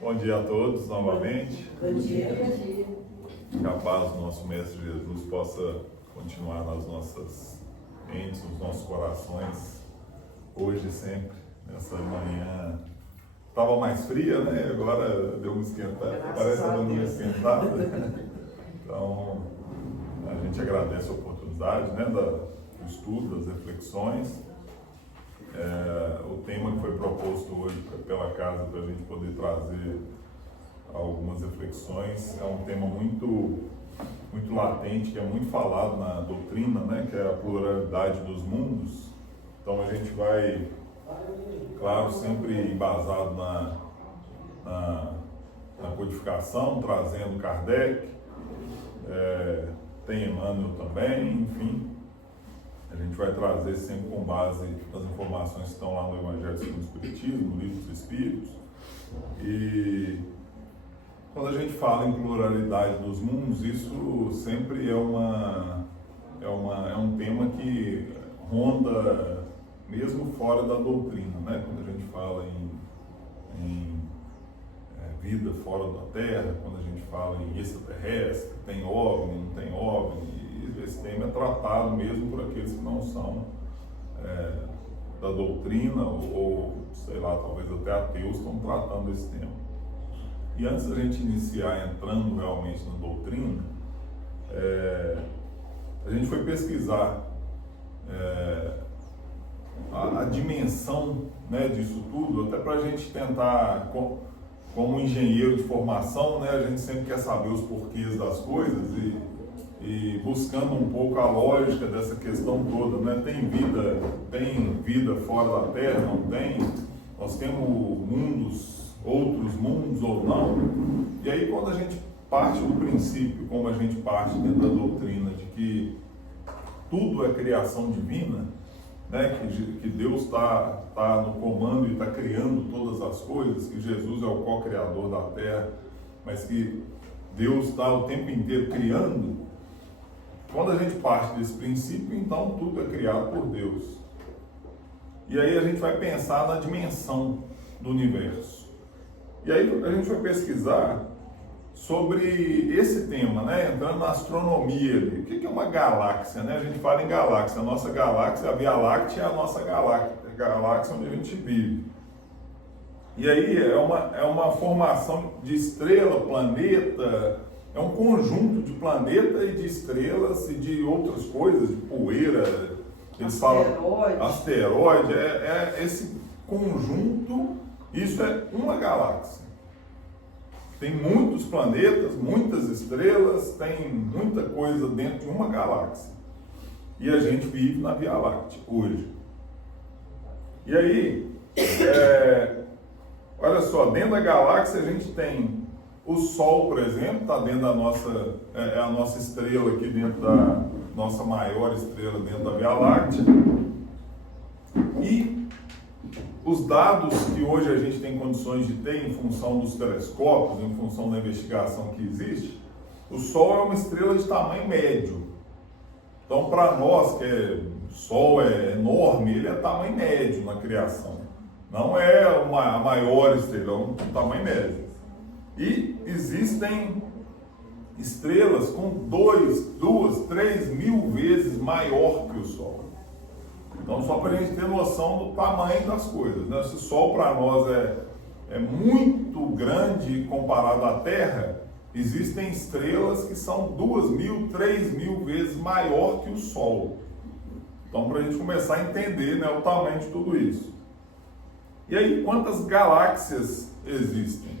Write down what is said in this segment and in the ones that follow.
Bom dia a todos novamente. Bom dia. Que a paz do nosso Mestre Jesus possa continuar nas nossas mentes, nos nossos corações, hoje e sempre. Nessa manhã estava mais fria, né? Agora deu uma esquentada, parece que deu uma esquentada. Então, a gente agradece a oportunidade, né, do estudo, das reflexões. O tema que foi proposto hoje pela casa para a gente poder trazer algumas reflexões é um tema muito latente, que é muito falado na doutrina, né, que é a pluralidade dos mundos. Então a gente vai, claro, sempre embasado na codificação, trazendo Kardec, tem Emmanuel também, enfim. A gente vai trazer sempre com base nas informações que estão lá no Evangelho segundo o Espiritismo, no Livro dos Espíritos. E quando a gente fala em pluralidade dos mundos, isso sempre é um tema que ronda mesmo fora da doutrina, né? Quando a gente fala em vida fora da Terra, quando a gente fala em extraterrestre, tem OVNI, não tem OVNI, esse tema é tratado mesmo por aqueles que não são da doutrina ou, sei lá, talvez até ateus estão tratando esse tema. E antes da gente iniciar entrando realmente na doutrina, a gente foi pesquisar a dimensão, né, disso tudo, até para a gente tentar, como engenheiro de formação, né, a gente sempre quer saber os porquês das coisas e buscando um pouco a lógica dessa questão toda, né? Tem vida fora da Terra? Não tem? Nós temos outros mundos ou não? E aí quando a gente parte do princípio, como a gente parte dentro da doutrina, de que tudo é criação divina, né? Que Deus está no comando e está criando todas as coisas, que Jesus é o co-criador da Terra, mas que Deus está o tempo inteiro criando. Quando a gente parte desse princípio, então tudo é criado por Deus. E aí a gente vai pensar na dimensão do universo. E aí a gente vai pesquisar sobre esse tema, né? Entrando na astronomia ali. O que é uma galáxia, né? A gente fala em galáxia. A nossa galáxia, a Via Láctea é a nossa galáxia onde a gente vive. E aí é uma formação de estrela, planeta. É um conjunto de planeta e de estrelas e de outras coisas, de poeira, eles falam asteroide, esse conjunto, isso é uma galáxia. Tem muitos planetas, muitas estrelas, tem muita coisa dentro de uma galáxia. E a gente vive na Via Láctea hoje. E aí, olha só, dentro da galáxia a gente tem o Sol, por exemplo, está dentro da nossa, a nossa estrela aqui dentro da nossa maior estrela dentro da Via Láctea. E os dados que hoje a gente tem condições de ter em função dos telescópios, em função da investigação que existe, o Sol é uma estrela de tamanho médio. Então, para nós, o Sol é enorme, ele é tamanho médio na criação. Não é a maior estrela, é um tamanho médio. E existem estrelas com 2, 3 mil vezes maior que o Sol. Então, só para a gente ter noção do tamanho das coisas, né? Se o Sol para nós é muito grande comparado à Terra, existem estrelas que são 2.000, 3.000 vezes maior que o Sol. Então, para a gente começar a entender, né, o tamanho de tudo isso. E aí, quantas galáxias existem?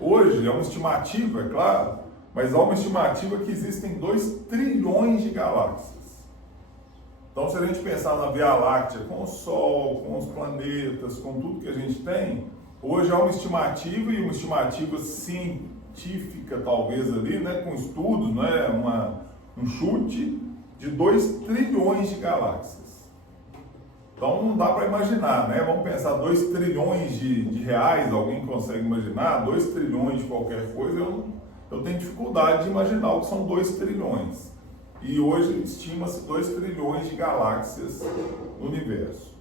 Hoje é uma estimativa, é claro, mas há uma estimativa que existem 2 trilhões de galáxias. Então, se a gente pensar na Via Láctea, com o Sol, com os planetas, com tudo que a gente tem, hoje há uma estimativa, e uma estimativa científica, talvez ali, né, com estudos, né, um chute de 2 trilhões de galáxias. Então não dá para imaginar, né? Vamos pensar 2 trilhões de reais, alguém consegue imaginar? 2 trilhões de qualquer coisa, eu tenho dificuldade de imaginar o que são 2 trilhões. E hoje estima-se 2 trilhões de galáxias no universo.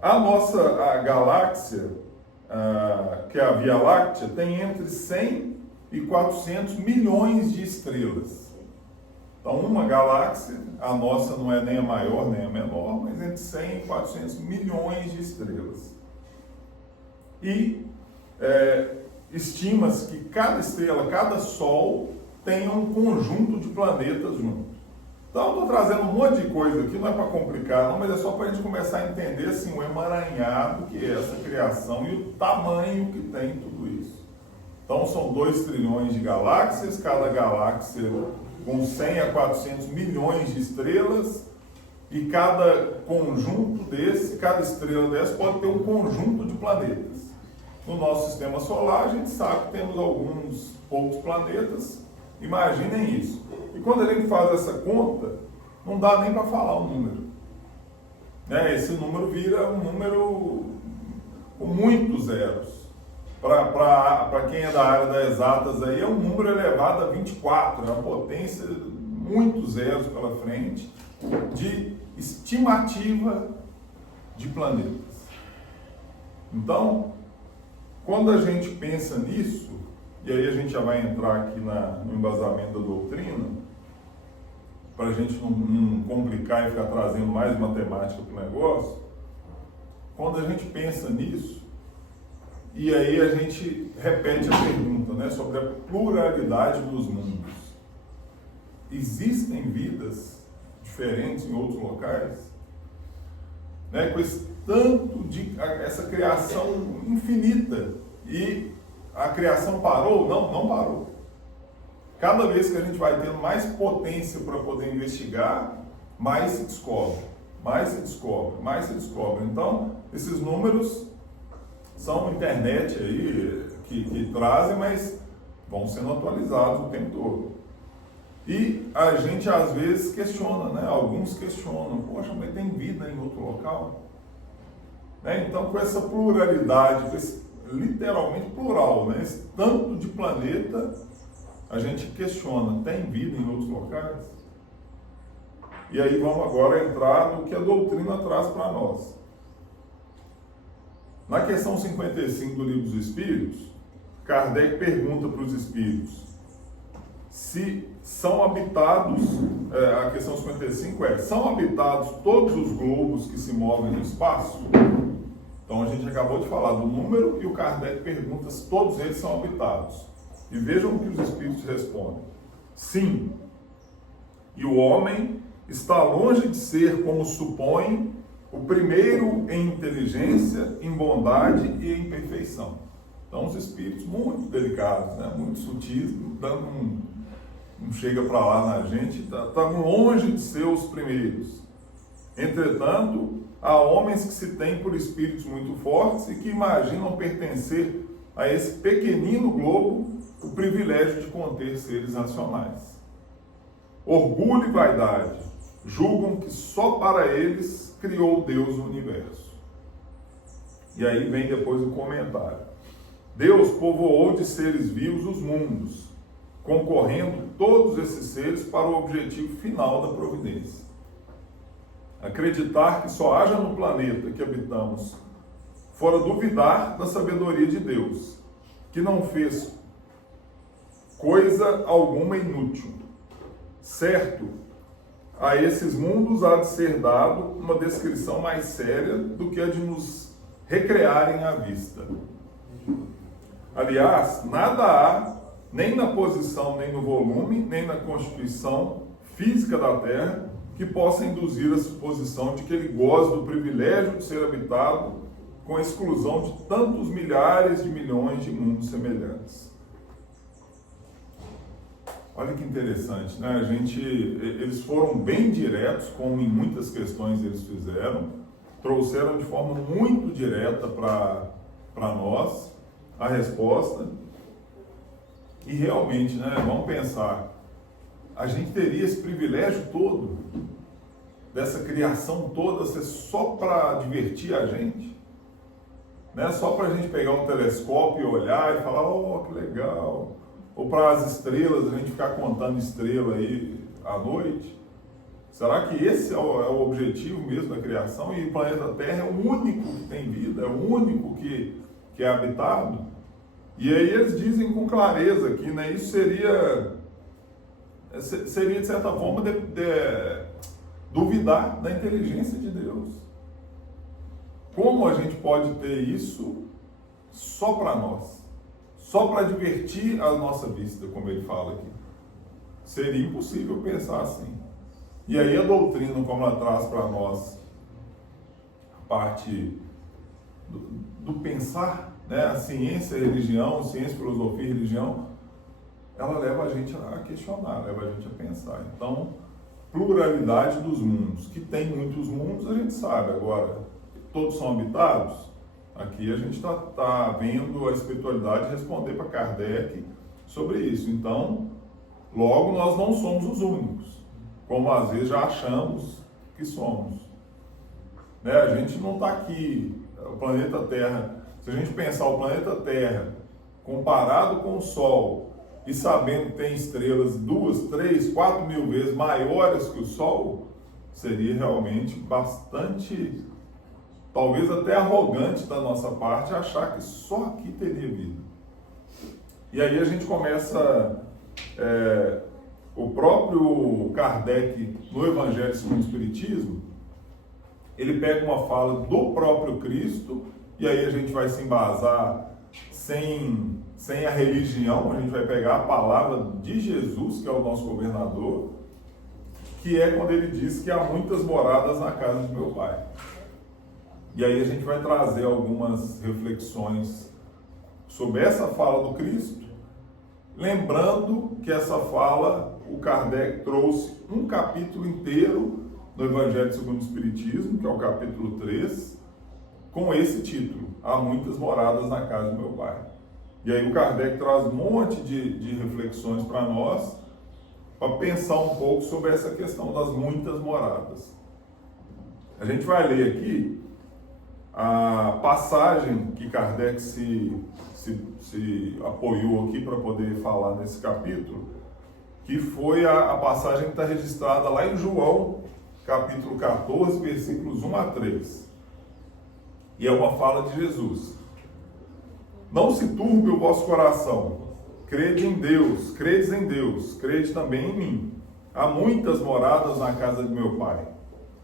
A galáxia, que é a Via Láctea, tem entre 100 e 400 milhões de estrelas. Então, uma galáxia, a nossa não é nem a maior nem a menor, mas entre 100 e 400 milhões de estrelas. E estima-se que cada estrela, cada sol, tem um conjunto de planetas junto. Então, estou trazendo um monte de coisa aqui, não é para complicar, não, mas é só para a gente começar a entender assim, o emaranhado que é essa criação e o tamanho que tem tudo isso. Então, são 2 trilhões de galáxias, cada galáxia com 100 a 400 milhões de estrelas, e cada conjunto desse, cada estrela dessa pode ter um conjunto de planetas. No nosso sistema solar, a gente sabe que temos alguns poucos planetas, imaginem isso. E quando a gente faz essa conta, não dá nem para falar o número. Esse número vira um número com muitos zeros. Para quem é da área das exatas, aí é um número elevado a 24, é uma potência, muitos zeros pela frente, de estimativa de planetas. Então, quando a gente pensa nisso, e aí a gente já vai entrar aqui no embasamento da doutrina, para a gente não complicar e ficar trazendo mais matemática para o negócio, quando a gente pensa nisso, e aí a gente repete a pergunta, sobre a pluralidade dos mundos. Existem vidas diferentes em outros locais? Com esse tanto de essa criação infinita. E a criação parou? Não, não parou. Cada vez que a gente vai tendo mais potência para poder investigar, mais se descobre, mais se descobre, mais se descobre. Então, esses números são internet aí que trazem, mas vão sendo atualizados o tempo todo. E a gente às vezes questiona, Alguns questionam, poxa, mas tem vida em outro local? Então, com essa pluralidade, com esse literalmente plural, esse tanto de planeta, a gente questiona, tem vida em outros locais? E aí vamos agora entrar no que a doutrina traz para nós. Na questão 55 do Livro dos Espíritos, Kardec pergunta para os espíritos se são habitados, a questão 55 são habitados todos os globos que se movem no espaço? Então a gente acabou de falar do número e o Kardec pergunta se todos eles são habitados. E vejam o que os espíritos respondem. Sim. E o homem está longe de ser, como supõe, o primeiro em inteligência, em bondade e em perfeição. Então os espíritos muito delicados, muito sutis, não chega para lá na gente, estão longe de ser os primeiros. Entretanto, há homens que se têm por espíritos muito fortes e que imaginam pertencer a esse pequenino globo o privilégio de conter seres racionais. Orgulho e vaidade julgam que só para eles criou Deus o universo. E aí vem depois o comentário. Deus povoou de seres vivos os mundos, concorrendo todos esses seres para o objetivo final da providência. Acreditar que só haja no planeta que habitamos, fora duvidar da sabedoria de Deus, que não fez coisa alguma inútil. Certo, a esses mundos há de ser dado uma descrição mais séria do que a de nos recrearem à vista. Aliás, nada há, nem na posição, nem no volume, nem na constituição física da Terra, que possa induzir a suposição de que ele goza do privilégio de ser habitado com a exclusão de tantos milhares de milhões de mundos semelhantes. Olha que interessante, eles foram bem diretos, como em muitas questões eles fizeram, trouxeram de forma muito direta para nós a resposta. E realmente, vamos pensar, a gente teria esse privilégio todo, dessa criação toda, ser só para divertir a gente? Só para a gente pegar um telescópio e olhar e falar, oh, que legal. Ou para as estrelas, a gente ficar contando estrela aí à noite. Será que esse é o objetivo mesmo da criação? E o planeta Terra é o único que tem vida, é o único que é habitado? E aí eles dizem com clareza que, né, isso seria de certa forma duvidar da inteligência de Deus. Como a gente pode ter isso só para nós? Só para divertir a nossa vista, como ele fala aqui. Seria impossível pensar assim. E aí a doutrina, como ela traz para nós a parte do pensar, né? A ciência, a religião, ciência, filosofia e religião, ela leva a gente a questionar, leva a gente a pensar. Então, pluralidade dos mundos, que tem muitos mundos, a gente sabe. Agora, todos são habitados? Aqui a gente está vendo a espiritualidade responder para Kardec sobre isso. Então, logo nós não somos os únicos, como às vezes já achamos que somos. Né? A gente não está aqui, o planeta Terra, se a gente pensar o planeta Terra comparado com o Sol e sabendo que tem estrelas 2, 3, 4 mil vezes maiores que o Sol, seria realmente bastante, talvez até arrogante da nossa parte, achar que só aqui teria vida. E aí a gente começa, o próprio Kardec, no Evangelho segundo o Espiritismo, ele pega uma fala do próprio Cristo, e aí a gente vai se embasar sem a religião, a gente vai pegar a palavra de Jesus, que é o nosso governador, que é quando ele diz que há muitas moradas na casa de meu Pai. E aí a gente vai trazer algumas reflexões sobre essa fala do Cristo, lembrando que essa fala, o Kardec trouxe um capítulo inteiro no Evangelho segundo o Espiritismo, que é o capítulo 3, com esse título, Há muitas moradas na casa de meu Pai. E aí o Kardec traz um monte de reflexões para nós, para pensar um pouco sobre essa questão das muitas moradas. A gente vai ler aqui a passagem que Kardec se apoiou aqui para poder falar nesse capítulo, que foi a passagem que está registrada lá em João, capítulo 14, versículos 1 a 3. E é uma fala de Jesus. Não se turbe o vosso coração, crede em Deus, credes em Deus, crede também em mim. Há muitas moradas na casa de meu Pai.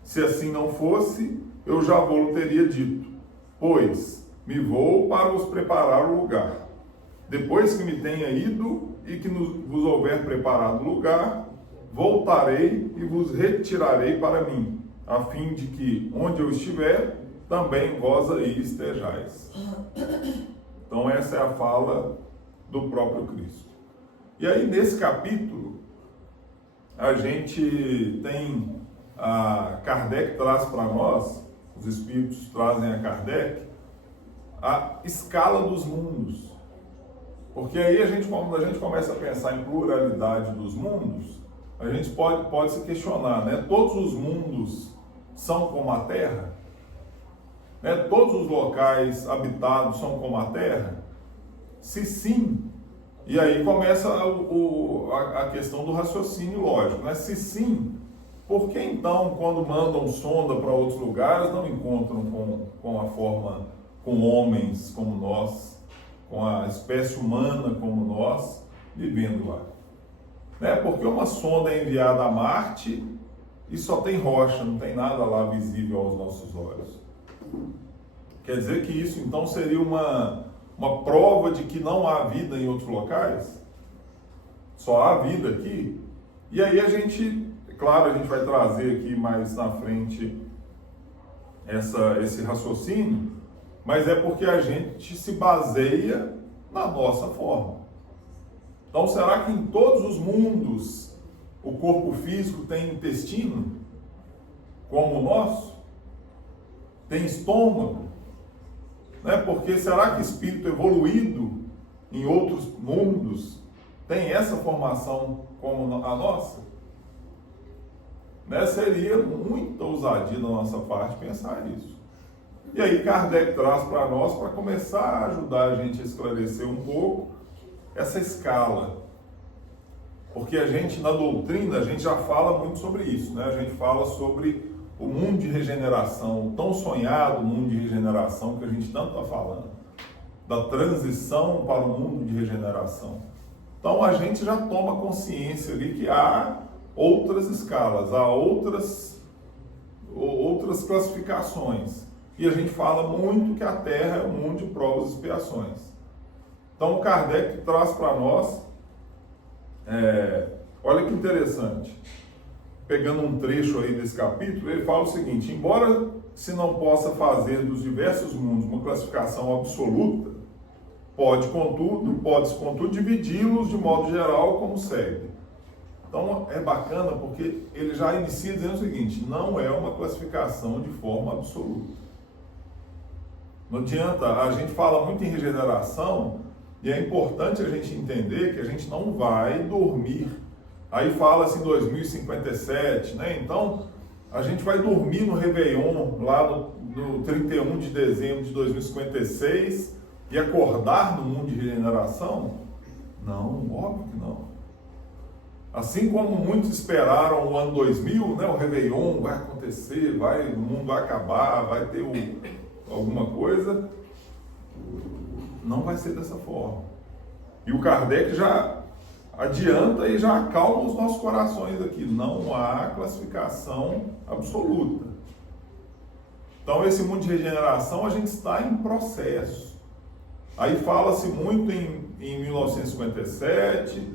Se assim não fosse, eu já vou teria dito, pois me vou para vos preparar o lugar. Depois que me tenha ido e que vos houver preparado o lugar, voltarei e vos retirarei para mim, a fim de que, onde eu estiver, também vós aí estejais. Então essa é a fala do próprio Cristo. E aí nesse capítulo, a gente tem, Kardec traz para nós, os Espíritos trazem a Kardec, a escala dos mundos. Porque aí quando a gente começa a pensar em pluralidade dos mundos, a gente pode se questionar, né? Todos os mundos são como a Terra? Né? Todos os locais habitados são como a Terra? Se sim, e aí começa a questão do raciocínio lógico, né? Se sim, por que então, quando mandam sonda para outros lugares, não encontram com a forma, com homens como nós, com a espécie humana como nós, vivendo lá? Né? Porque uma sonda é enviada a Marte e só tem rocha, não tem nada lá visível aos nossos olhos. Quer dizer que isso então seria uma prova de que não há vida em outros locais? Só há vida aqui? E aí a gente, claro, a gente vai trazer aqui mais na frente esse raciocínio, mas é porque a gente se baseia na nossa forma. Então, será que em todos os mundos o corpo físico tem intestino, como o nosso? Tem estômago? Né? Porque será que espírito evoluído em outros mundos tem essa formação como a nossa? Né? Seria muita ousadia da nossa parte pensar isso. E aí Kardec traz para nós, para começar a ajudar a gente a esclarecer um pouco essa escala. Porque a gente, na doutrina, a gente já fala muito sobre isso, né? A gente fala sobre o mundo de regeneração, o tão sonhado mundo de regeneração que a gente tanto está falando, da transição para o mundo de regeneração. Então a gente já toma consciência ali que há outras escalas, há outras classificações. E a gente fala muito que a Terra é um mundo de provas e expiações. Então o Kardec traz para nós, olha que interessante, pegando um trecho aí desse capítulo, ele fala o seguinte: embora se não possa fazer dos diversos mundos uma classificação absoluta, pode-se contudo dividi-los de modo geral como segue. Então é bacana porque ele já inicia dizendo o seguinte: não é uma classificação de forma absoluta. Não adianta, a gente fala muito em regeneração e é importante a gente entender que a gente não vai dormir. Aí fala-se em 2057, né? Então a gente vai dormir no Réveillon, lá no 31 de dezembro de 2056 e acordar no mundo de regeneração? Não, óbvio que não. Assim como muitos esperaram o ano 2000, né? O Réveillon vai acontecer, o mundo vai acabar, vai ter alguma coisa, não vai ser dessa forma. E o Kardec já adianta e já acalma os nossos corações aqui. Não há classificação absoluta. Então esse mundo de regeneração a gente está em processo. Aí fala-se muito em 1957,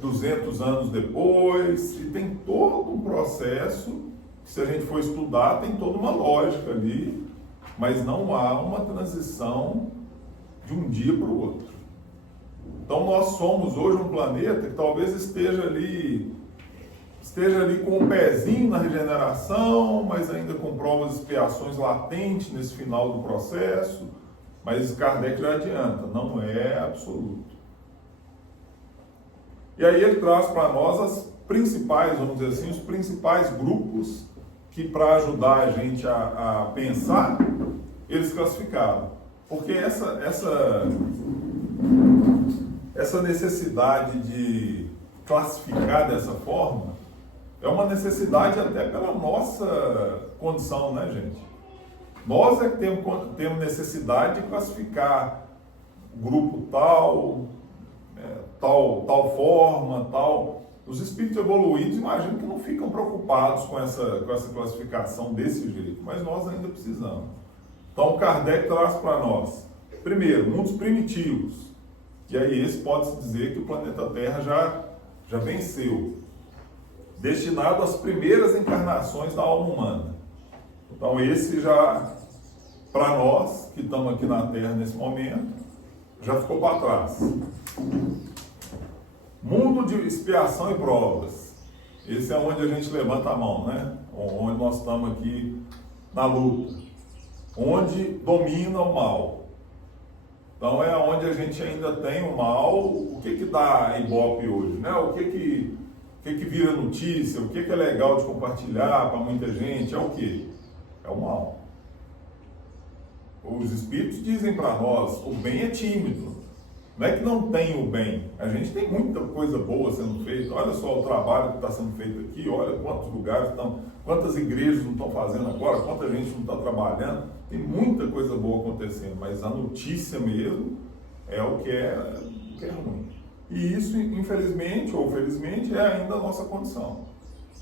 200 anos depois, e tem todo um processo que, se a gente for estudar, tem toda uma lógica ali, mas não há uma transição de um dia para o outro. Então nós somos hoje um planeta que talvez esteja ali com um pezinho na regeneração, mas ainda com provas e expiações latentes nesse final do processo, mas Kardec já adianta, não é absoluto. E aí ele traz para nós as principais, vamos dizer assim, os principais grupos que, para ajudar a gente a pensar, eles classificaram. Porque essa necessidade de classificar dessa forma é uma necessidade até pela nossa condição, né, gente? Nós é que temos necessidade de classificar grupo tal forma, tal. Os espíritos evoluídos, imagino que não ficam preocupados com essa classificação desse jeito, mas nós ainda precisamos. Então, Kardec traz para nós, primeiro, mundos primitivos. E aí esse pode-se dizer que o planeta Terra já venceu, destinado às primeiras encarnações da alma humana. Então esse já, para nós que estamos aqui na Terra nesse momento, já ficou para trás. Mundo de expiação e provas. Esse é onde a gente levanta a mão, né? Onde nós estamos aqui na luta. Onde domina o mal. Então é onde a gente ainda tem o mal. O que dá Ibope hoje, né? O que vira notícia, o que é legal de compartilhar para muita gente, é o quê? É o mal. Os espíritos dizem para nós, o bem é tímido. Não é que não tem o bem, a gente tem muita coisa boa sendo feita. Olha só o trabalho que está sendo feito aqui, olha quantos lugares estão, quantas igrejas não estão fazendo agora, quanta gente não está trabalhando. Tem muita coisa boa acontecendo, mas a notícia mesmo é o que é ruim. E isso, infelizmente ou felizmente, é ainda a nossa condição.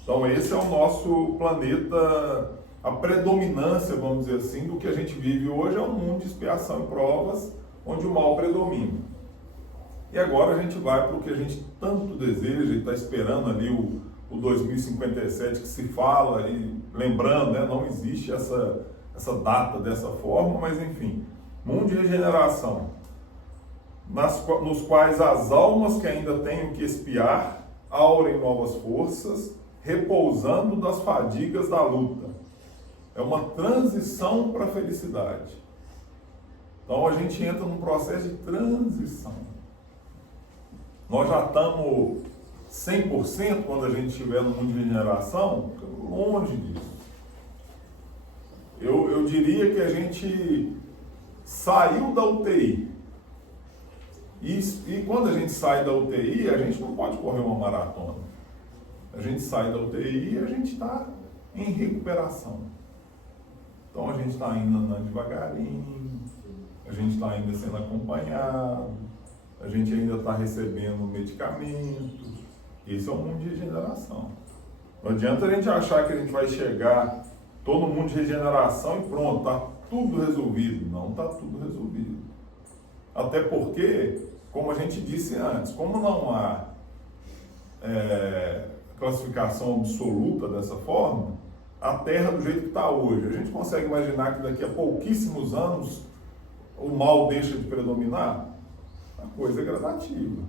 Então esse é o nosso planeta, a predominância, vamos dizer assim, do que a gente vive hoje é um mundo de expiação e provas, onde o mal predomina. E agora a gente vai para o que a gente tanto deseja e está esperando ali o 2057 que se fala, e lembrando, né, não existe essa data dessa forma, mas enfim, mundo de regeneração, nos quais as almas que ainda têm o que expiar aurem novas forças, repousando das fadigas da luta. É uma transição para a felicidade. Então a gente entra num processo de transição. Nós já estamos 100% quando a gente estiver no mundo de regeneração, longe disso. Eu diria que a gente saiu da UTI. E quando a gente sai da UTI, a gente não pode correr uma maratona. A gente sai da UTI e a gente está em recuperação. Então a gente está ainda andando devagarinho, a gente está ainda sendo acompanhado, a gente ainda está recebendo medicamentos. Esse é um mundo de regeneração. Não adianta a gente achar que a gente vai chegar todo mundo de regeneração e pronto, está tudo resolvido. Não está tudo resolvido. Até porque, como a gente disse antes, como não há classificação absoluta dessa forma, a Terra do jeito que está hoje, a gente consegue imaginar que daqui a pouquíssimos anos o mal deixa de predominar? A coisa é gradativa.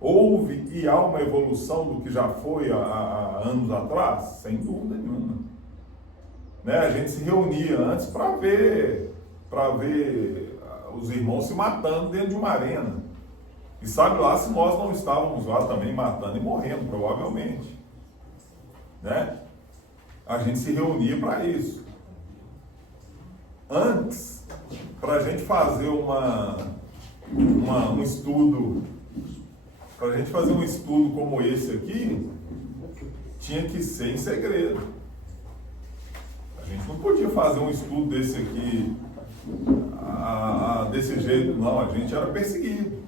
Houve e há uma evolução do que já foi há anos atrás? Sem dúvida nenhuma. Né? A gente se reunia antes para ver os irmãos se matando dentro de uma arena. E sabe lá se nós não estávamos lá também matando e morrendo, provavelmente. Né? A gente se reunia para isso. Antes, para a gente fazer um estudo, para a gente fazer um estudo como esse aqui, tinha que ser em segredo. A gente não podia fazer um estudo desse aqui desse jeito, não. A gente era perseguido.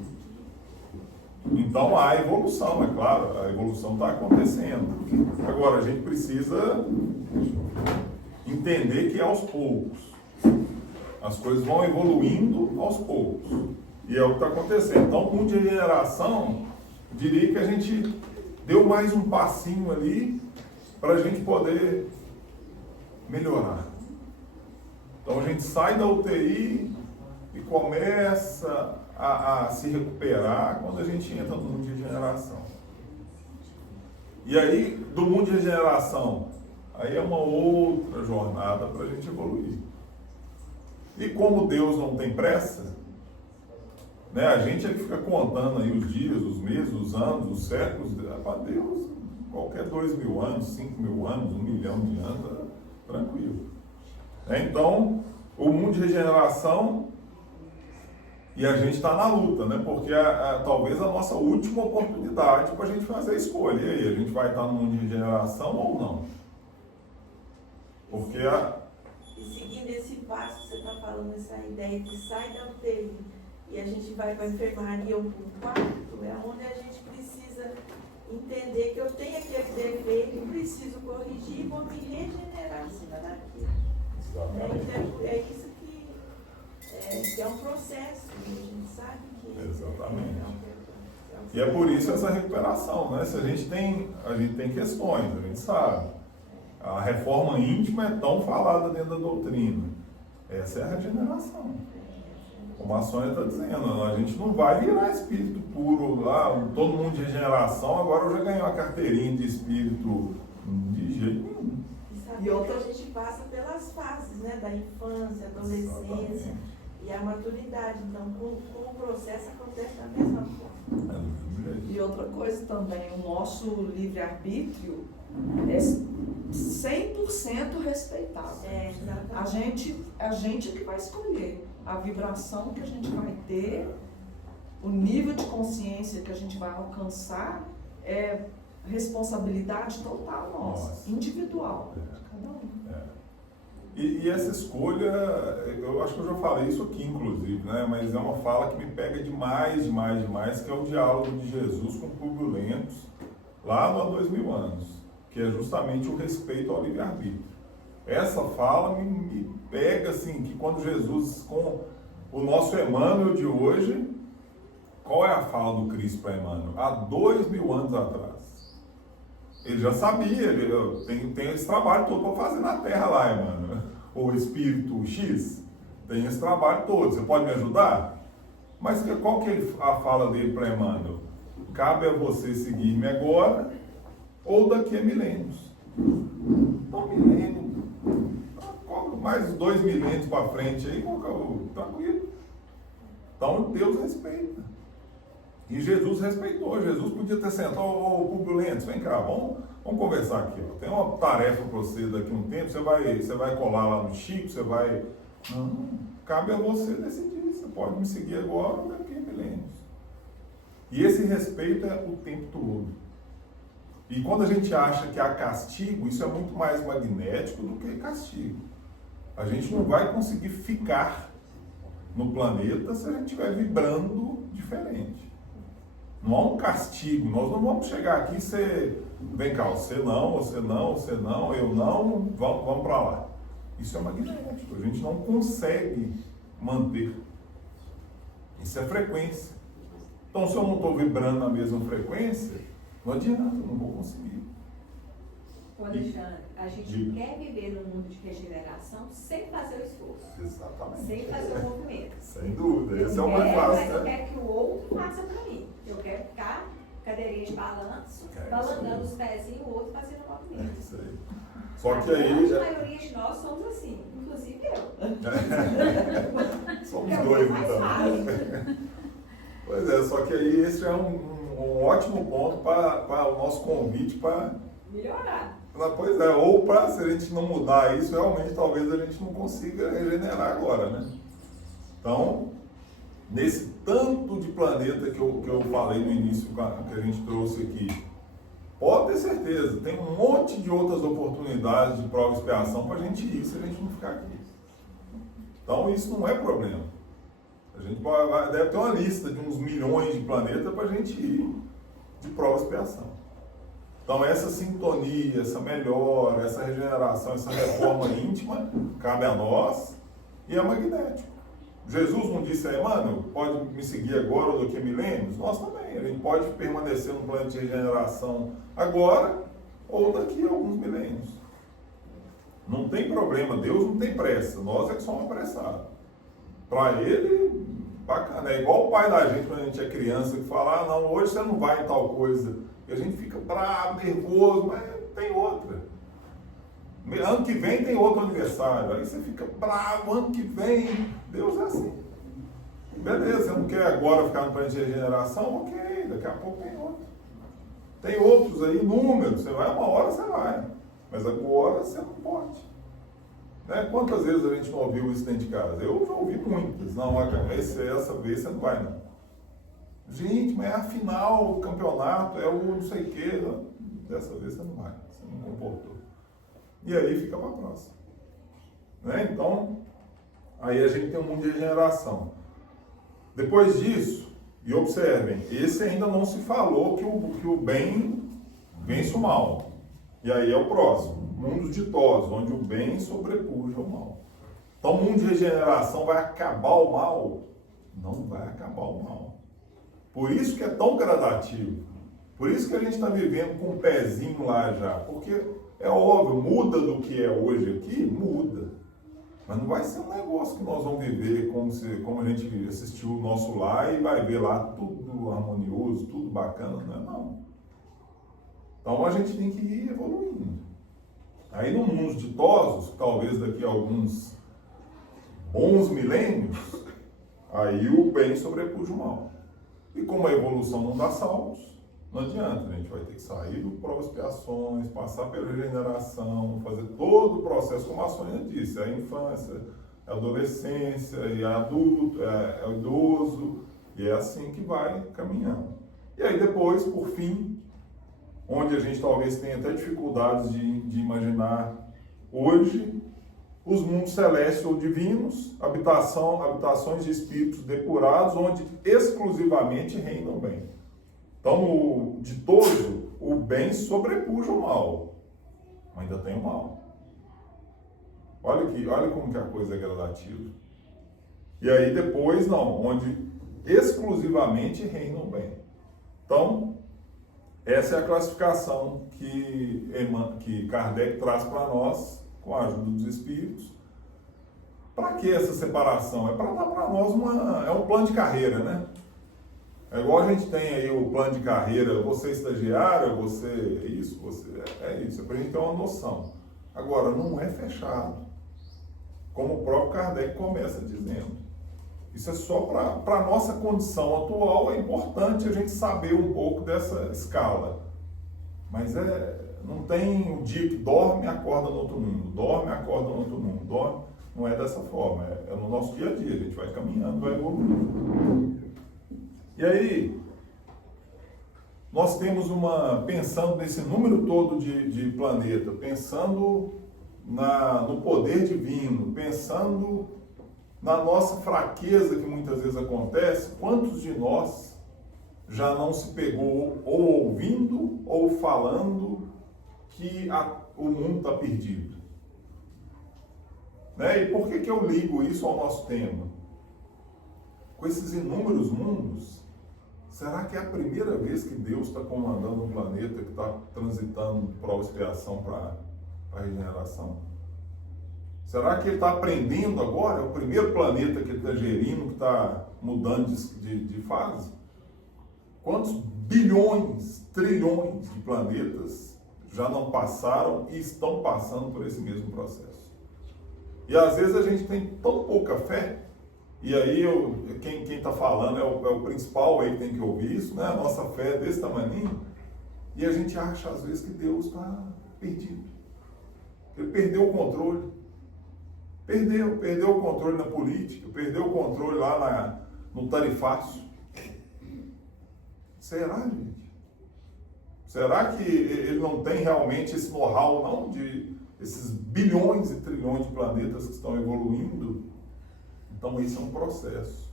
Então há evolução, é claro, a evolução está acontecendo. Agora, a gente precisa entender que é aos poucos. As coisas vão evoluindo aos poucos. E é o que está acontecendo. Então, com de regeneração, diria que a gente deu mais um passinho ali para a gente poder melhorar. Então, a gente sai da UTI e começa a se recuperar quando a gente entra no mundo de regeneração. E aí, do mundo de regeneração, aí é uma outra jornada para a gente evoluir. E como Deus não tem pressa, né, a gente é que fica contando aí os dias, os meses, os anos, os séculos. Para Deus, qualquer 2.000 anos, 5.000 anos, 1 milhão de anos, é tranquilo. Então, o mundo de regeneração, e a gente está na luta, né? Porque talvez a nossa última oportunidade para a gente fazer a escolha. E aí, a gente vai estar no mundo de regeneração ou não? Porque E seguindo esse passo que você está falando, essa ideia de sai da UTI e a gente vai para a enfermaria ou para o quarto, é onde a gente precisa entender que eu tenho aquele defeito e preciso corrigir e vou me regenerar em cima daquilo. Então, é isso que é um processo, a gente sabe que... Exatamente. E é por isso essa recuperação, né? Se a gente tem questões, a gente sabe. A reforma íntima é tão falada dentro da doutrina. Essa é a regeneração. Como a Sônia está dizendo, a gente não vai virar espírito puro lá, todo mundo de regeneração, agora eu já ganhei uma carteirinha de espírito de jeito nenhum. E outra, a gente passa pelas fases, né? Da infância, adolescência e a maturidade. Então, com o processo acontece da mesma forma. E outra coisa também, o nosso livre-arbítrio é 100% respeitável. A gente que vai escolher a vibração que a gente vai ter, o nível de consciência que a gente vai alcançar, é responsabilidade total nossa, individual, de cada um. E essa escolha, eu acho que eu já falei isso aqui, inclusive, né? Mas é uma fala que me pega demais, que é o diálogo de Jesus com Públio Lentulus, lá no há 2.000 anos, que é justamente o respeito ao livre-arbítrio. Essa fala me pega, assim, que quando Jesus, com o nosso Emmanuel de hoje, qual é a fala do Cristo para Emmanuel? Há 2.000 anos atrás. Ele já sabia, tem esse trabalho todo para fazer na Terra lá, Emmanuel. O Espírito X tem esse trabalho todo. Você pode me ajudar? Mas qual que é a fala dele para Emmanuel? Cabe a você seguir-me agora ou daqui a milênios. Então, milênio, mais 2 milênios para frente aí, tranquilo. Então, Deus respeita. E Jesus respeitou. Jesus podia ter sentado, Públio Lentulus, vem cá, vamos conversar aqui. Ó. Tem uma tarefa para você daqui a um tempo, você vai colar lá no Chico, você vai... Não, cabe a você decidir, você pode me seguir agora ou daqui a milênios. E esse respeito é o tempo todo. E quando a gente acha que há castigo, isso é muito mais magnético do que castigo. A gente não vai conseguir ficar no planeta se a gente estiver vibrando diferente. Não há um castigo, nós não vamos chegar aqui e ser, vem cá, você não, eu não, vamos para lá. Isso é magnético, a gente não consegue manter. Isso é frequência. Então, se eu não estou vibrando na mesma frequência, não adianta, eu não vou conseguir. Ô Alexandre, a gente quer viver num mundo de regeneração sem fazer o esforço. Exatamente. Sem fazer o movimento. Sem dúvida, esse é o mais fácil. Mas eu quero que o outro faça para mim. Eu quero ficar cadeirinha de balanço, balançando os pezinhos, o outro fazendo o movimento. É isso aí. Só que A aí. grande maioria de nós somos assim, inclusive eu. Somos É o dois, mais então. fácil. Pois é, só que aí esse é um ótimo ponto para o nosso convite para. Melhorar. Pois é, ou para, se a gente não mudar isso, realmente talvez a gente não consiga regenerar agora, né? Então, nesse tanto de planeta que eu falei no início, que a gente trouxe aqui, pode ter certeza, tem um monte de outras oportunidades de prova e expiação para a gente ir se a gente não ficar aqui. Então, isso não é problema. A gente deve ter uma lista de uns milhões de planetas para a gente ir de prova e expiação. Então, essa sintonia, essa melhora, essa regeneração, essa reforma íntima, cabe a nós e é magnético. Jesus não disse aí, mano, pode me seguir agora ou daqui a milênios? Nós também. A gente pode permanecer no plano de regeneração agora ou daqui a alguns milênios. Não tem problema, Deus não tem pressa, nós é que somos apressados. Para Ele, bacana. É igual o pai da gente quando a gente é criança, que fala, ah, não, hoje você não vai em tal coisa. E a gente fica bravo, nervoso, mas tem outra. Ano que vem tem outro aniversário. Aí você fica bravo, ano que vem. Deus é assim. Beleza, você não quer agora ficar no plano de regeneração? Ok, daqui a pouco tem outro. Tem outros aí, números. Você vai uma hora, você vai. Mas agora você não pode. Né? Quantas vezes a gente não ouviu isso dentro de casa? Eu já ouvi muitas. Não, essa vez você não vai, não. Gente, mas é a final do campeonato, é o não sei o quê. Não. Dessa vez você não vai, você não comportou. E aí fica para a próxima. Né? Então, aí a gente tem um mundo de regeneração. Depois disso, e observem, esse ainda não se falou que o bem vence o mal. E aí é o próximo, mundos ditosos, onde o bem sobrepuja o mal. Então, o mundo de regeneração vai acabar o mal? Não vai acabar o mal. Por isso que é tão gradativo. Por isso que a gente está vivendo com um pezinho lá já. Porque é óbvio, muda do que é hoje aqui, muda. Mas não vai ser um negócio que nós vamos viver como a gente assistiu o nosso lar e vai ver lá tudo harmonioso, tudo bacana, não é não. Então a gente tem que ir evoluindo. Aí no mundo ditosos, talvez daqui a alguns bons milênios, aí o bem sobrepuja o mal. E como a evolução não dá saltos, não adianta, a gente vai ter que sair do provas e expiações, passar pela regeneração, fazer todo o processo, como a Sônia disse, é a infância, é a adolescência, é adulto, é o idoso, e é assim que vai caminhando. E aí depois, por fim, onde a gente talvez tenha até dificuldades de imaginar hoje, os mundos celestes ou divinos, habitações de espíritos depurados, onde exclusivamente reinam bem. Então, o ditoso, o bem sobrepuja o mal, mas ainda tem o mal. Olha aqui, olha como que a coisa é gradativa. E aí depois, não, onde exclusivamente reinam bem. Então, essa é a classificação que Kardec traz para nós, com a ajuda dos espíritos. Para que essa separação? É para dar para nós um plano de carreira, né? É igual a gente tem aí o plano de carreira, você estagiário, você isso, é isso, é para a gente ter uma noção. Agora, não é fechado, como o próprio Kardec começa dizendo. Isso é só para a nossa condição atual, é importante a gente saber um pouco dessa escala. Mas não tem um dia que dorme e acorda no outro mundo, dorme e acorda no outro mundo, dorme. Não é dessa forma, é no nosso dia a dia, a gente vai caminhando, vai evoluindo. E aí, nós temos pensando nesse número todo de planeta, pensando no poder divino, pensando na nossa fraqueza que muitas vezes acontece, quantos de nós já não se pegou ou ouvindo ou falando que o mundo está perdido? Né? E por que eu ligo isso ao nosso tema? Com esses inúmeros mundos, será que é a primeira vez que Deus está comandando um planeta que está transitando para a expiação, para a regeneração? Será que ele está aprendendo agora? É o primeiro planeta que ele está gerindo, que está mudando de fase? Quantos bilhões, trilhões de planetas já não passaram e estão passando por esse mesmo processo? E às vezes a gente tem tão pouca fé, e aí quem está falando é o principal aí que tem que ouvir isso, né? A nossa fé é desse tamanho, e a gente acha às vezes que Deus está perdido. Ele perdeu o controle. Perdeu o controle na política, perdeu o controle lá no tarifaço. Será, gente? Será que ele não tem realmente esse know-how, não, de esses bilhões e trilhões de planetas que estão evoluindo? Então, esse é um processo.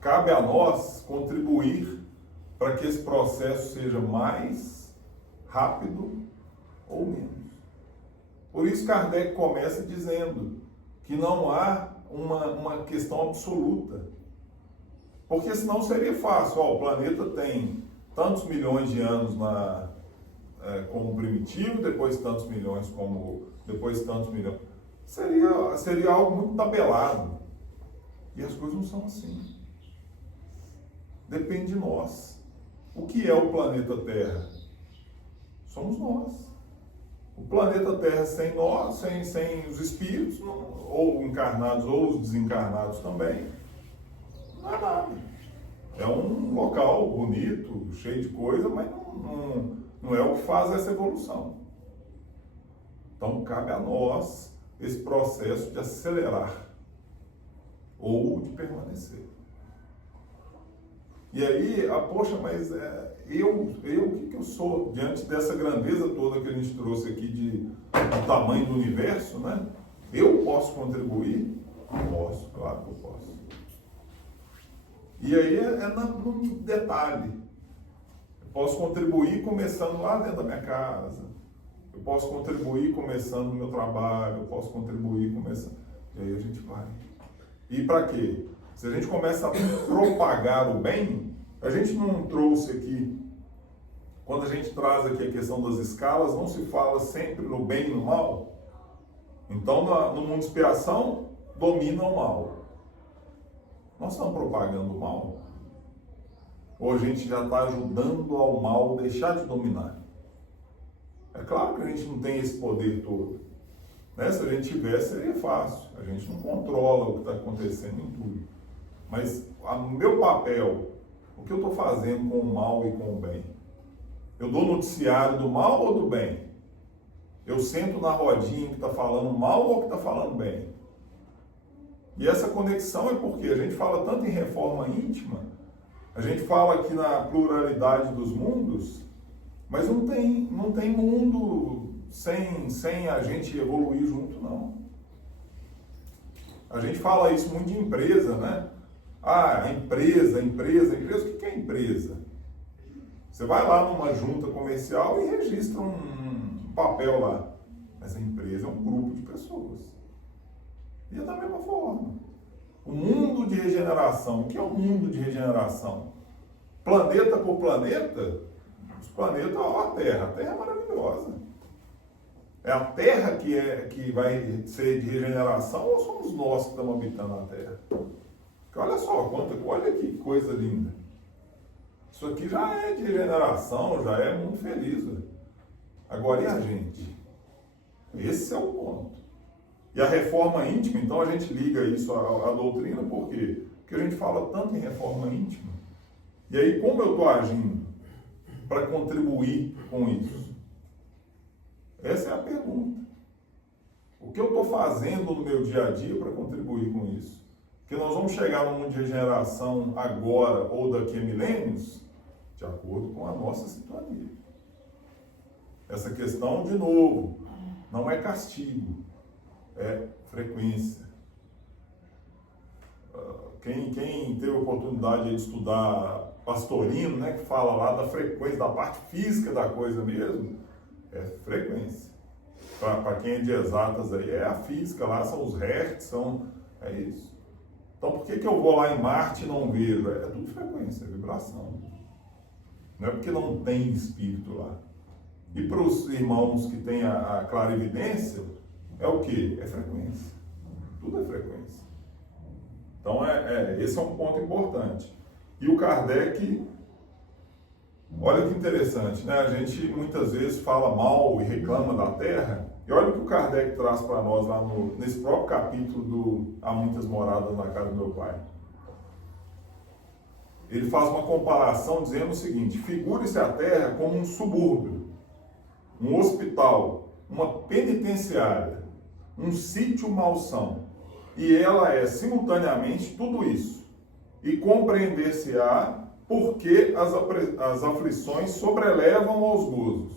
Cabe a nós contribuir para que esse processo seja mais rápido ou menos. Por isso, Kardec começa dizendo que não há uma questão absoluta. Porque senão seria fácil. O planeta tem tantos milhões de anos como primitivo, depois tantos milhões depois tantos milhões. Seria algo muito tabelado. E as coisas não são assim. Depende de nós. O que é o planeta Terra? Somos nós. O planeta Terra sem nós, sem os espíritos, ou encarnados ou os desencarnados também, não é nada. É um local bonito, cheio de coisa, mas não é o que faz essa evolução. Então cabe a nós esse processo de acelerar ou de permanecer. E aí, poxa, mas o que eu sou diante dessa grandeza toda que a gente trouxe aqui do tamanho do universo, né? Eu posso contribuir? Posso, claro que eu posso. E aí no detalhe. Eu posso contribuir começando lá dentro da minha casa. Eu posso contribuir começando no meu trabalho. Eu posso contribuir começando. E aí a gente vai. E para quê? Se a gente começa a propagar o bem, a gente não trouxe aqui, quando a gente traz aqui a questão das escalas, não se fala sempre no bem e no mal? Então, no mundo de expiação, domina o mal. Nós estamos propagando o mal? Ou a gente já está ajudando ao mal deixar de dominar? É claro que a gente não tem esse poder todo. Né? Se a gente tivesse, seria fácil. A gente não controla o que está acontecendo em tudo. Mas o meu papel, o que eu estou fazendo com o mal e com o bem? Eu dou noticiário do mal ou do bem? Eu sento na rodinha que está falando mal ou que está falando bem? E essa conexão é porque a gente fala tanto em reforma íntima, a gente fala aqui na pluralidade dos mundos, mas não tem mundo sem a gente evoluir junto, não. A gente fala isso muito de empresa, né? Empresa. O que é empresa? Você vai lá numa junta comercial e registra um papel lá. Mas a empresa é um grupo de pessoas. E é da mesma forma. O mundo de regeneração. O que é o mundo de regeneração? Planeta por planeta, os planetas, a Terra. A Terra é maravilhosa. É a Terra que vai ser de regeneração ou somos nós que estamos habitando a Terra? Porque olha só, olha que coisa linda. Isso aqui já é de regeneração, já é muito feliz. Agora, e a gente? Esse é o ponto. E a reforma íntima, então a gente liga isso à doutrina, por quê? Porque a gente fala tanto em reforma íntima. E aí, como eu estou agindo para contribuir com isso? Essa é a pergunta. O que eu estou fazendo no meu dia a dia para contribuir com isso? Porque nós vamos chegar num mundo de regeneração agora ou daqui a milênios, de acordo com a nossa sintonia. Essa questão, de novo, não é castigo, é frequência. Quem teve a oportunidade de estudar Pastorino, né, que fala lá da frequência, da parte física da coisa mesmo, é frequência. Para quem é de exatas aí, é a física lá, são os hertz, é isso. Então por que eu vou lá em Marte e não vejo? É tudo frequência, é vibração. Não é porque não tem espírito lá. E para os irmãos que têm a clarividência, é o quê? É frequência. Tudo é frequência. Então esse é um ponto importante. E o Kardec, olha que interessante, né? A gente muitas vezes fala mal e reclama da Terra, e olha o que o Kardec traz para nós lá nesse próprio capítulo do Há Muitas Moradas na Casa do Meu Pai. Ele faz uma comparação dizendo o seguinte: figure-se a Terra como um subúrbio, um hospital, uma penitenciária, um sítio malsão, e ela é simultaneamente tudo isso. E compreender-se-á porque as aflições sobrelevam aos gozos.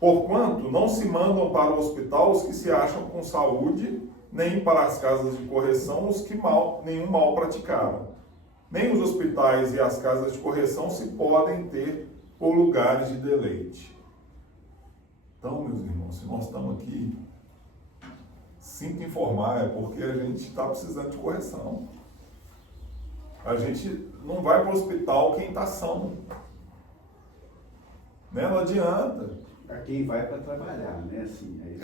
Porquanto não se mandam para o hospital os que se acham com saúde, nem para as casas de correção os que nenhum mal praticaram. Nem os hospitais e as casas de correção se podem ter por lugares de deleite. Então, meus irmãos, se nós estamos aqui, sinto informar, é porque a gente está precisando de correção. A gente não vai para o hospital quem está são. Né? Não adianta. Para quem vai para trabalhar, né? Assim, aqui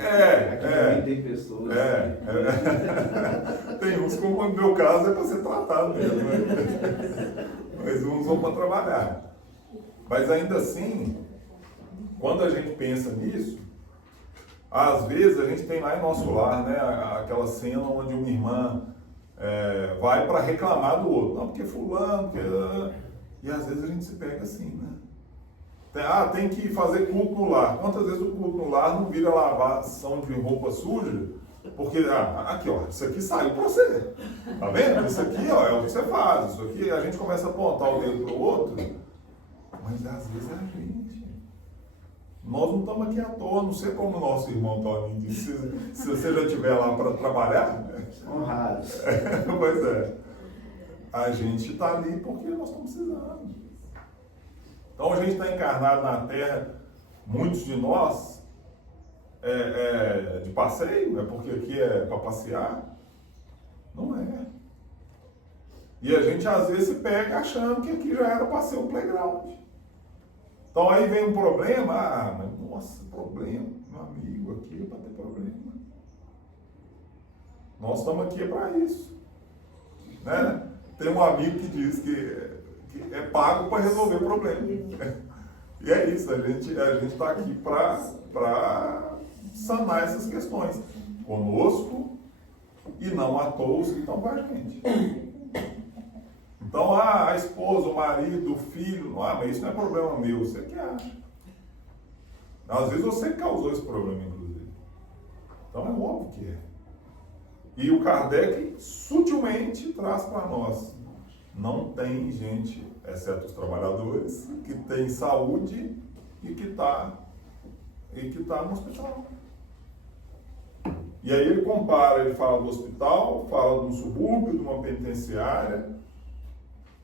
também tem pessoas. Tem uns, como no meu caso, é para ser tratado mesmo. Né? Mas uns vão para trabalhar. Mas ainda assim, quando a gente pensa nisso, às vezes a gente tem lá em nosso lar, né, aquela cena onde uma irmã vai para reclamar do outro. Não, porque fulano, e às vezes a gente se pega assim, né? Tem que fazer culto no lar. Quantas vezes o culto no lar não vira lavação de roupa suja? Porque, aqui, ó, isso aqui saiu para você. Tá vendo? Isso aqui, ó, é o que você faz. Isso aqui, a gente começa a apontar o dedo pro outro, mas às vezes é a gente. Nós não estamos aqui à toa, não sei como o nosso irmão Toninho disse, se você já estiver lá para trabalhar. São raros. Pois é. A gente está ali porque nós estamos precisando. Então a gente está encarnado na Terra, muitos de nós, de passeio, é porque aqui é para passear. Não é. E a gente às vezes se pega achando que aqui já era para ser um playground. Então aí vem um problema, mas nossa, problema, meu amigo, aqui é para ter problema. Nós estamos aqui para isso. Né? Tem um amigo que diz que é pago para resolver problema. E é isso, a gente está aqui para sanar essas questões. Conosco e não a todos que estão com a gente. Então, a esposa, o marido, o filho, mas isso não é problema meu, você que acha. Às vezes você causou esse problema, inclusive. Então é óbvio que é. E o Kardec sutilmente traz para nós. Não tem gente, exceto os trabalhadores, que tem saúde e que está no hospital. E aí ele compara, ele fala do hospital, fala de um subúrbio, de uma penitenciária.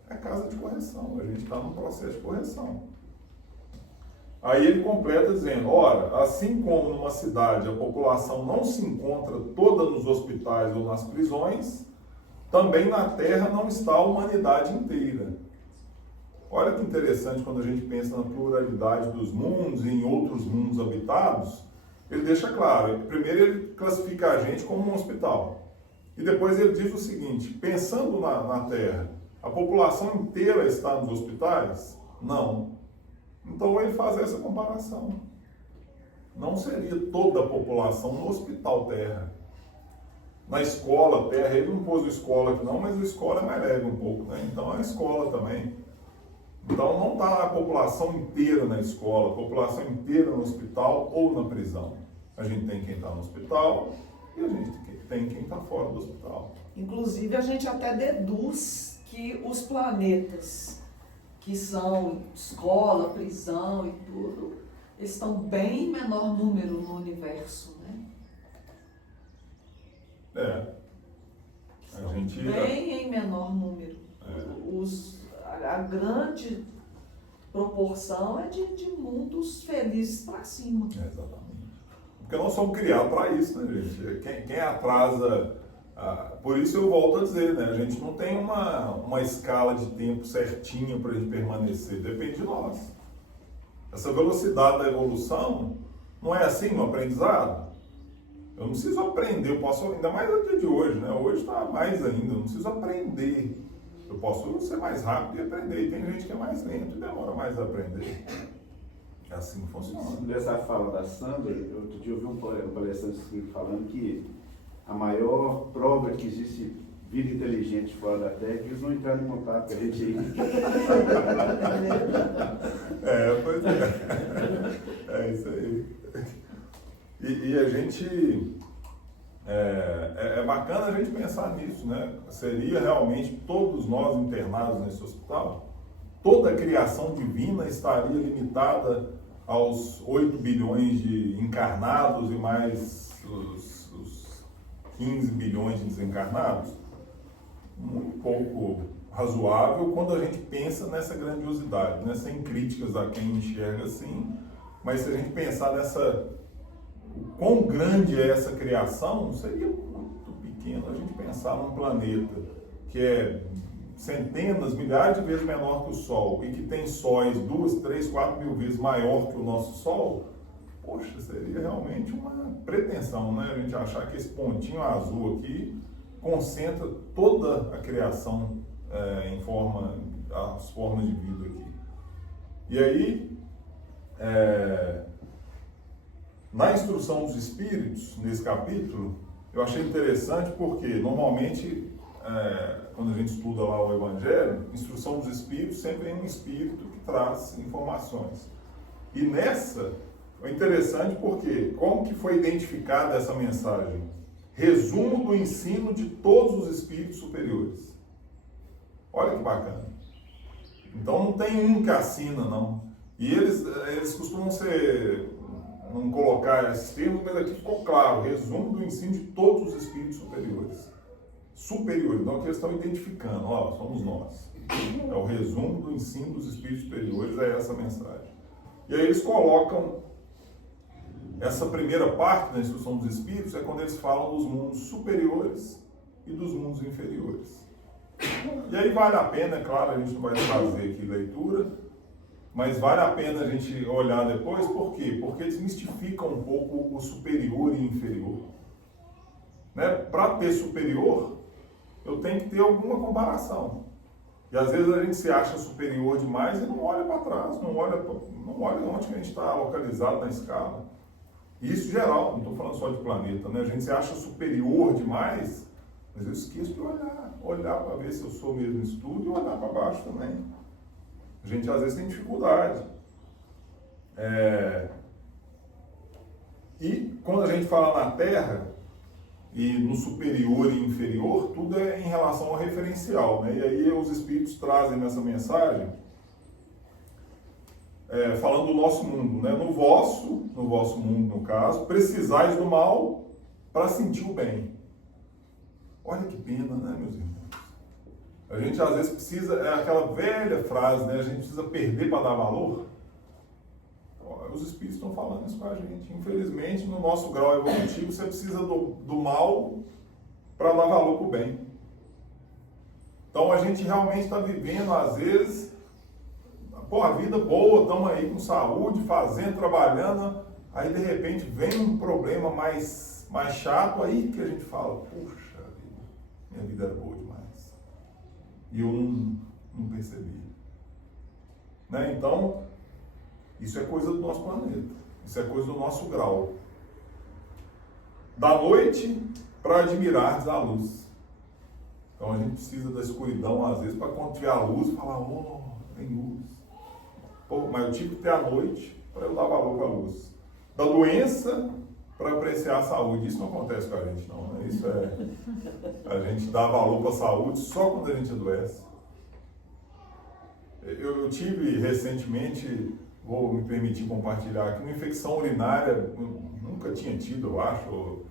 É casa de correção, a gente está num processo de correção. Aí ele completa dizendo, ora, assim como numa cidade a população não se encontra toda nos hospitais ou nas prisões, também na Terra não está a humanidade inteira. Olha que interessante quando a gente pensa na pluralidade dos mundos e em outros mundos habitados, ele deixa claro, primeiro ele classifica a gente como um hospital. E depois ele diz o seguinte, pensando na Terra, a população inteira está nos hospitais? Não. Então ele faz essa comparação. Não seria toda a população no hospital Terra. Na escola Terra, ele não pôs o escola aqui não, mas o escola é mais leve um pouco, né? Então é a escola também. Então não está a população inteira na escola, a população inteira no hospital ou na prisão. A gente tem quem está no hospital e a gente tem quem está fora do hospital. Inclusive a gente até deduz que os planetas que são escola, prisão e tudo, eles estão bem em menor número no universo, né? A gente... Bem em menor número. A grande proporção é de mundos felizes para cima. Exatamente. Porque nós somos criados para isso, né, gente? Quem atrasa... por isso eu volto a dizer, né? A gente não tem uma escala de tempo certinha para a gente permanecer. Depende de nós. Essa velocidade da evolução não é assim no aprendizado? Eu não preciso aprender, eu posso, ainda mais no dia de hoje, né? Hoje está mais ainda, eu não preciso aprender. Eu posso ser mais rápido e aprender. E tem gente que é mais lento e demora mais a aprender. É assim que funciona. Nessa fala da Sandra, outro dia eu vi um palestrante falando que a maior prova que existe vida inteligente fora da Terra é que eles não entraram em contato com a gente aí. Pois é. É isso aí. E a gente... É bacana a gente pensar nisso, né? Seria realmente todos nós internados nesse hospital? Toda a criação divina estaria limitada aos 8 bilhões de encarnados e mais os 15 bilhões de desencarnados? Muito pouco razoável quando a gente pensa nessa grandiosidade, né? Sem críticas a quem enxerga assim, mas se a gente pensar nessa... Quão grande é essa criação, seria muito pequeno a gente pensar num planeta que é centenas, milhares de vezes menor que o Sol e que tem sóis 2, 3, 4 mil vezes maior que o nosso Sol. Poxa, seria realmente uma pretensão, né? A gente achar que esse pontinho azul aqui concentra toda a criação as formas de vida aqui. E aí, na instrução dos Espíritos, nesse capítulo, eu achei interessante porque, normalmente, quando a gente estuda lá o Evangelho, instrução dos Espíritos sempre vem um Espírito que traz informações. E nessa, é interessante porque, como que foi identificada essa mensagem? Resumo do ensino de todos os Espíritos superiores. Olha que bacana. Então não tem um que assina, não. E eles costumam não colocar esses termos, mas aqui ficou claro, resumo do ensino de todos os espíritos superiores. Superiores, não que eles estão identificando, somos nós. É o resumo do ensino dos espíritos superiores, é essa mensagem. E aí eles colocam essa primeira parte da instrução dos espíritos, é quando eles falam dos mundos superiores e dos mundos inferiores. E aí vale a pena, é claro, a gente não vai trazer aqui leitura, mas vale a pena a gente olhar depois, por quê? Porque desmistifica um pouco o superior e inferior. Né? Para ter superior, eu tenho que ter alguma comparação. E às vezes a gente se acha superior demais e não olha para trás, não olha onde que a gente está localizado na escala. Isso geral, não estou falando só de planeta, né? A gente se acha superior demais, mas eu esqueço de olhar para ver se eu sou mesmo isso tudo e olhar para baixo também. A gente às vezes tem dificuldade. E quando a gente fala na Terra, e no superior e inferior, tudo é em relação ao referencial, né? E aí os Espíritos trazem nessa mensagem, falando do nosso mundo, né? No vosso mundo, no caso, precisais do mal para sentir o bem. Olha que pena, né, meus irmãos? A gente às vezes precisa, é aquela velha frase, né? A gente precisa perder para dar valor. Os Espíritos estão falando isso com a gente. Infelizmente, no nosso grau evolutivo, você precisa do mal para dar valor para o bem. Então a gente realmente está vivendo, às vezes, a vida boa, estamos aí com saúde, fazendo, trabalhando, aí de repente vem um problema mais chato, aí que a gente fala, puxa vida, minha vida era boa demais. E eu não percebi. Né? Então, isso é coisa do nosso planeta. Isso é coisa do nosso grau. Da noite para admirar a luz. Então a gente precisa da escuridão, às vezes, para quando tiver a luz, falar, tem luz. Pô, mas eu tive que ter a noite para eu dar valor para a luz. Da doença para apreciar a saúde. Isso não acontece com a gente, não. Né? Isso a gente dá valor para a saúde só quando a gente adoece. Eu tive recentemente, vou me permitir compartilhar aqui, uma infecção urinária, eu nunca tinha tido, eu acho.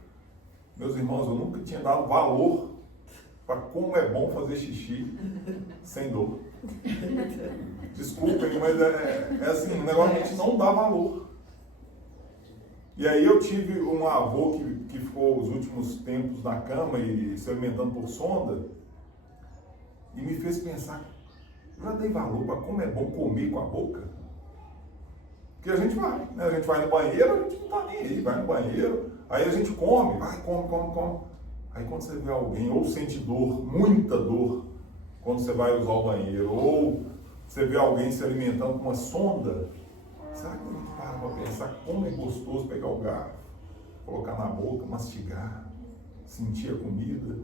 Meus irmãos, eu nunca tinha dado valor para como é bom fazer xixi sem dor. Desculpem, mas é assim, um negócio que a gente não dá valor. E aí eu tive um avô que ficou os últimos tempos na cama e se alimentando por sonda, e me fez pensar, já dei valor para como é bom comer com a boca? Porque a gente vai, né? A gente vai no banheiro, a gente não tá nem aí, vai no banheiro, aí a gente come, vai, come. Aí quando você vê alguém, ou sente dor, muita dor, quando você vai usar o banheiro, ou você vê alguém se alimentando com uma sonda, será que a gente para para pensar como é gostoso pegar o garfo, colocar na boca, mastigar, sentir a comida?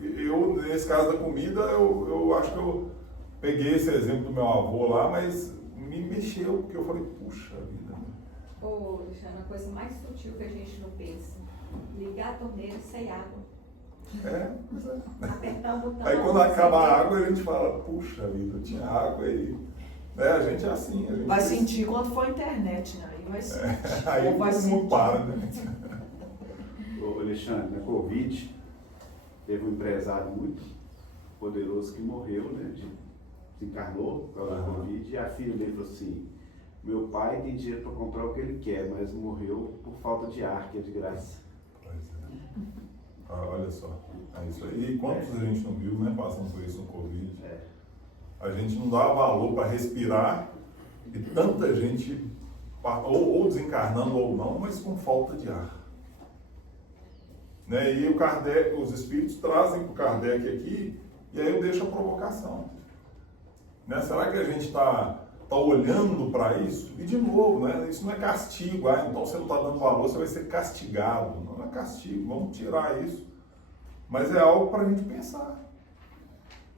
Eu, nesse caso da comida, eu acho que eu peguei esse exemplo do meu avô lá, mas me mexeu, porque eu falei, puxa vida. Ô, Alexandre, a coisa mais sutil que a gente não pensa, ligar a torneira sem água. Pois é. Apertar o botão. Aí quando acaba a água, a gente fala, puxa vida, tinha água aí. Né? A gente é assim. A gente Vai sentir quando for a internet, né? Aí vai sentir. Aí Ou vai todo mundo sentir. para, né? Ô, Alexandre, na Covid, teve um empresário muito poderoso que morreu, né? Se encarnou por causa da Covid, e a filha dele falou assim, meu pai tem dinheiro para comprar o que ele quer, mas morreu por falta de ar, que é de graça. Pois é. Olha só, é isso aí. E quantos a gente não viu, né, passando por isso no Covid? A gente não dá valor para respirar e tanta gente, ou desencarnando ou não, mas com falta de ar. Né? E o Kardec, os espíritos trazem para o Kardec aqui, e aí eu deixo a provocação. Né? Será que a gente está olhando para isso? E de novo, né? Isso não é castigo, então você não está dando valor, você vai ser castigado. Não é castigo, vamos tirar isso. Mas é algo para a gente pensar.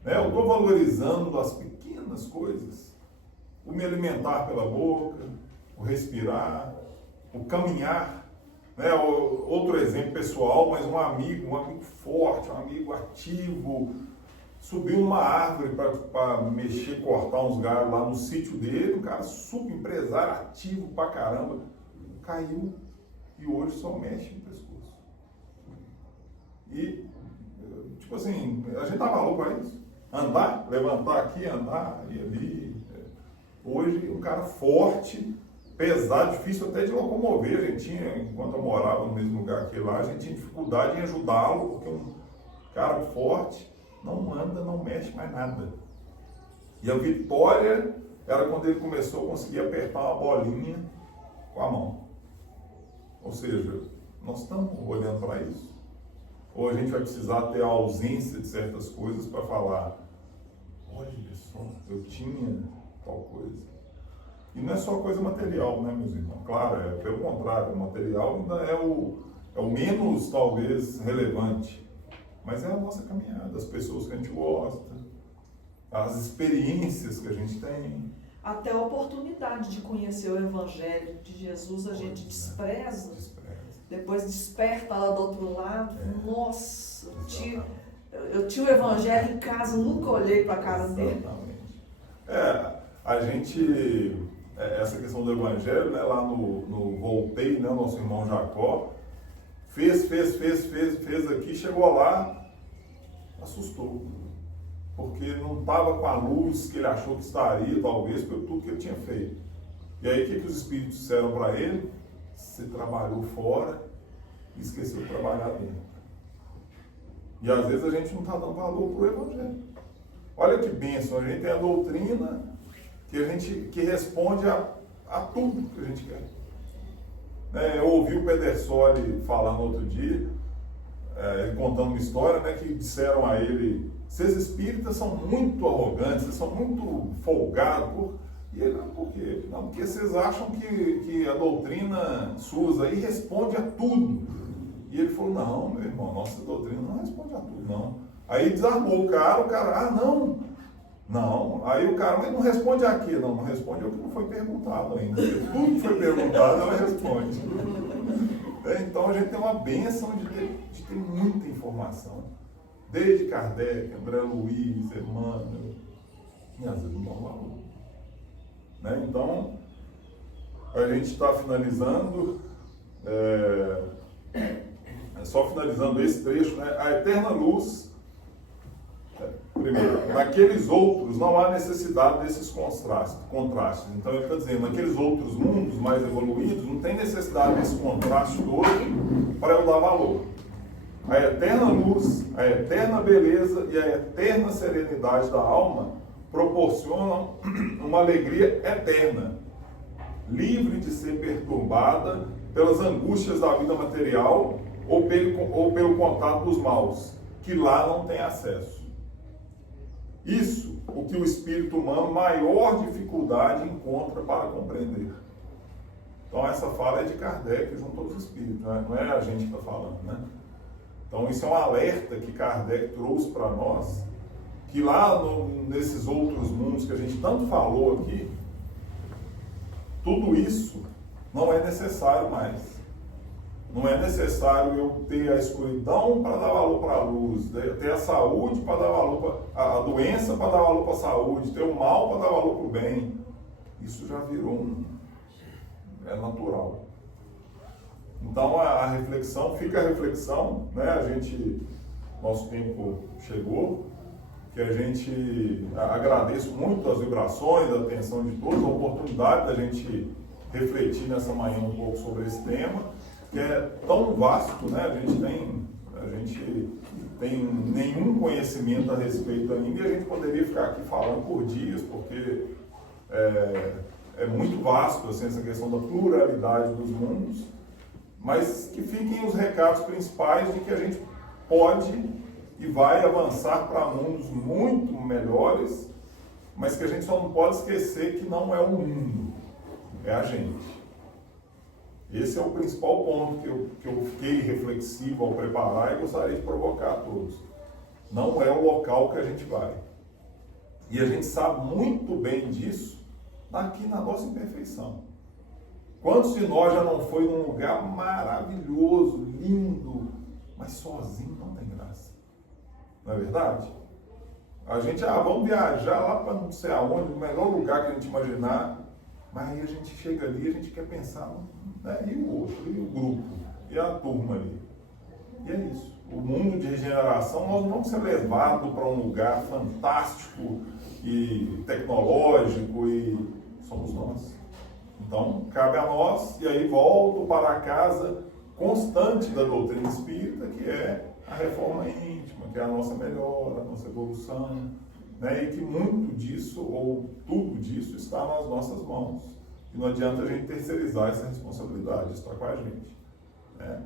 Né? Eu estou valorizando as pequenas coisas. O me alimentar pela boca, o respirar, o caminhar. Né? Outro exemplo pessoal, mas um amigo forte, um amigo ativo, subiu numa árvore para mexer, cortar uns galhos lá no sítio dele, um cara super empresário, ativo pra caramba, caiu e hoje só mexe no pescoço. E, tipo assim, a gente dá valor para isso. Andar, levantar aqui, andar e ali. Hoje, um cara forte, pesado, difícil até de locomover. A gente tinha, enquanto eu morava no mesmo lugar que lá, a gente tinha dificuldade em ajudá-lo, porque um cara forte não anda, não mexe mais nada. E a vitória era quando ele começou a conseguir apertar uma bolinha com a mão. Ou seja, nós estamos olhando para isso. Ou a gente vai precisar ter a ausência de certas coisas para falar, olha só, eu tinha tal coisa. E não é só coisa material, né, meus irmãos? Claro, pelo contrário, o material ainda é o menos, talvez, relevante. Mas é a nossa caminhada, as pessoas que a gente gosta, as experiências que a gente tem. Até a oportunidade de conhecer o Evangelho de Jesus a gente despreza. Depois desperta lá do outro lado. Nossa, eu tinha o Evangelho em casa, nunca olhei para a cara dele. Exatamente. A gente, essa questão do Evangelho, né, lá no Voltei, né, nosso irmão Jacó, fez aqui, chegou lá, assustou. Porque não estava com a luz que ele achou que estaria, talvez, por tudo que ele tinha feito. E aí, o que os espíritos disseram para ele? Você trabalhou fora e esqueceu de trabalhar dentro. E às vezes a gente não está dando valor para o Evangelho. Olha que bênção, a gente tem a doutrina que responde a tudo que a gente quer. Eu ouvi o Pedersoli falando outro dia, ele contando uma história, né, que disseram a ele, vocês espíritas são muito arrogantes, vocês são muito folgados. E ele, por quê? Não, porque vocês acham que a doutrina SUS aí responde a tudo. E ele falou, não, meu irmão, nossa doutrina não responde a tudo, não. Aí desarmou o cara, não. Aí o cara, mas não responde a quê? Não responde ao que não foi perguntado ainda. Porque tudo que foi perguntado, ela responde. Então a gente tem uma bênção de ter muita informação. Desde Kardec, André Luiz, Emmanuel, E às vezes não dá um valor. Né? Então, a gente está finalizando, só finalizando esse trecho, né? A eterna luz, primeiro, naqueles outros não há necessidade desses contrastes. Então ele está dizendo, naqueles outros mundos mais evoluídos não tem necessidade desse contraste todo para eu dar valor. A eterna luz, a eterna beleza e a eterna serenidade da alma proporcionam uma alegria eterna, livre de ser perturbada pelas angústias da vida material ou pelo contato dos maus, que lá não tem acesso. Isso, o que o espírito humano maior dificuldade encontra para compreender. Então essa fala é de Kardec junto aos espíritos, né? Não é a gente que está falando, né? Então isso é um alerta que Kardec trouxe para nós, que lá nesses outros mundos que a gente tanto falou aqui, tudo isso não é necessário mais. Não é necessário eu ter a escuridão para dar valor para a luz, ter a saúde para dar valor para a doença, para dar valor para a saúde, ter o mal para dar valor para o bem. Isso já virou é natural. Então a reflexão, fica a reflexão, né? Nosso tempo chegou, que a gente agradeço muito as vibrações, a atenção de todos, a oportunidade da gente refletir nessa manhã um pouco sobre esse tema, que é tão vasto, né? A gente tem nenhum conhecimento a respeito ainda, e a gente poderia ficar aqui falando por dias, porque é muito vasto assim, essa questão da pluralidade dos mundos, mas que fiquem os recados principais de que a gente pode e vai avançar para mundos muito melhores, mas que a gente só não pode esquecer que não é o mundo, é a gente. Esse é o principal ponto que eu fiquei reflexivo ao preparar e gostaria de provocar a todos. Não é o local que a gente vai. E a gente sabe muito bem disso aqui na nossa imperfeição. Quantos de nós já não foi num lugar maravilhoso, lindo, mas sozinho não tem graça? Não é verdade? A gente, vamos viajar lá para não sei aonde, o melhor lugar que a gente imaginar, mas aí a gente chega ali e a gente quer pensar, né? E o outro, e o grupo, e a turma ali. E é isso. O mundo de regeneração, nós não vamos ser levados para um lugar fantástico e tecnológico, e somos nós. Então, cabe a nós, e aí volto para a casa constante da doutrina espírita, que é a reforma íntima, que é a nossa melhora, a nossa evolução, né? E que muito disso, ou tudo disso, está nas nossas mãos. E não adianta a gente terceirizar essa responsabilidade, está com a gente, né?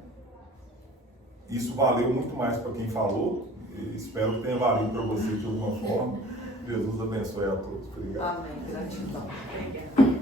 Isso valeu muito mais para quem falou, e espero que tenha valido para você de alguma forma. Jesus abençoe a todos. Obrigado. Amém. Gratidão. Obrigada.